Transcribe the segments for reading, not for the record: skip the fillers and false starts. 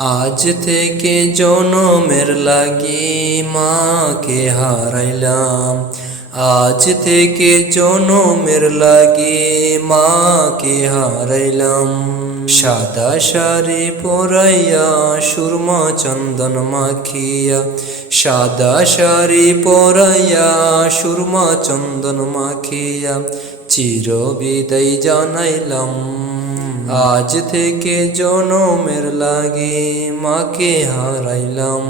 আজ থেকে জনমের লাগি মাকে হারাইলাম। আজ থেকে জনমের লাগি মাকে হারাইলাম। সাদা শাড়ি পরাইয়া সুরমা চন্দন মাখিয়া, সাদা শাড়ি পরাইয়া সুরমা চন্দন মাখিয়া চির বিদায় জানাইলাম। আজ থেকে জনমের লাগি মাকে হারাইলাম।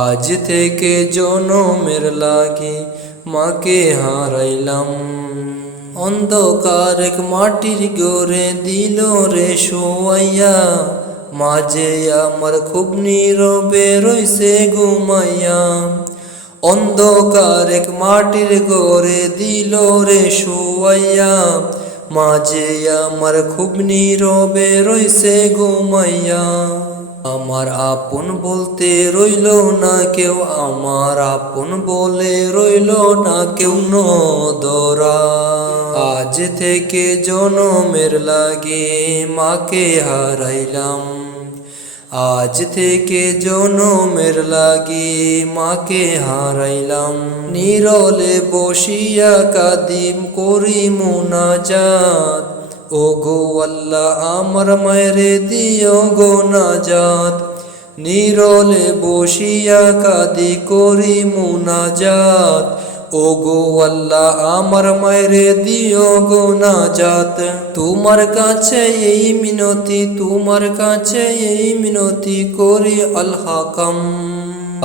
আজ থেকে জনমের লাগি মাকে হারাইলাম। অন্ধকার এক মাটির ঘরে দিল রে শোয়াইয়া, মাঝে আমার খুব নীরবে রইছে ঘুমাইয়া। অন্ধকার এক মাটির ঘরে দিল রে শোয়াইয়া, মাঝে আমার খুব নীরবে রইছে ঘুমাইয়া। আমার আপন বলতে রইল না কেউ, আমার আপন বলে রইল না কেউ নদরা। আজ থেকে জনমের লাগি মাকে হারাইলাম। আজ থেকে জনমের লাগি মাকে হারাইলাম। নীরলে বসিয়া কাদিম করি মুনাজাত, ও গো আল্লাহ আমার মায়েরে দিও গো নাজাত। নীরলে বসিয়া কাদি করি মুনাজাত, ও গো আল্লাহ আমার মায়েরে দিও গো নাজাত। তোমার কাছে এই মিনতি, তোমার কাছে এই মিনতি করি আল হাকাম।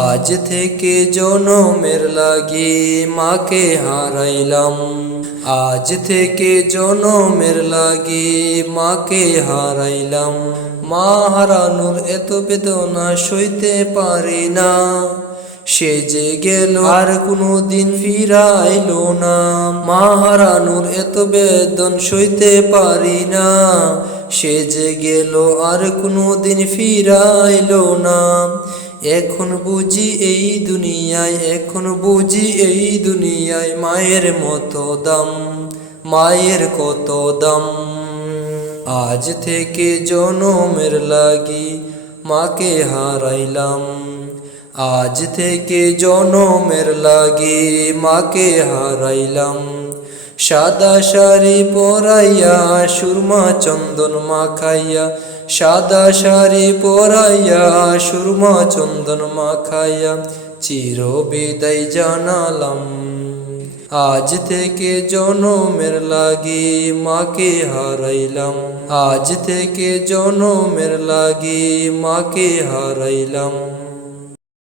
আজ থেকে জনমের লাগি মাকে হারাইলাম। আজ থেকে জনমের লাগি মাকে হারাইলাম। মা হারানোর এত বেদনা সইতে পারি না, সে যে গেল আর কোনো দিন ফিরাইল না। মা হারানোর এত বেদন সইতে পারি না, সে যে গেল আর কোনো দিন ফিরাইল না। এখন বুঝি এই দুনিয়ায়, এখন বুঝি এই দুনিয়ায় মায়ের মতো দাম, মায়ের কত দাম। আজ থেকে জনমের লাগি মাকে হারাইলাম। আজ থেকে জনমের লাগি মাকে হারাইলাম। সাদা শাড়ি পরাইয়া সুরমা চন্দন মাখাইয়া, সাদা শাড়ি পরাইয়া সুরমা চন্দন মাখাইয়া চির বিদায় জানালাম। আজ থেকে জনমের লাগি মাকে হারাইলাম। আজ থেকে জনমের লাগি মাকে হারাইলাম।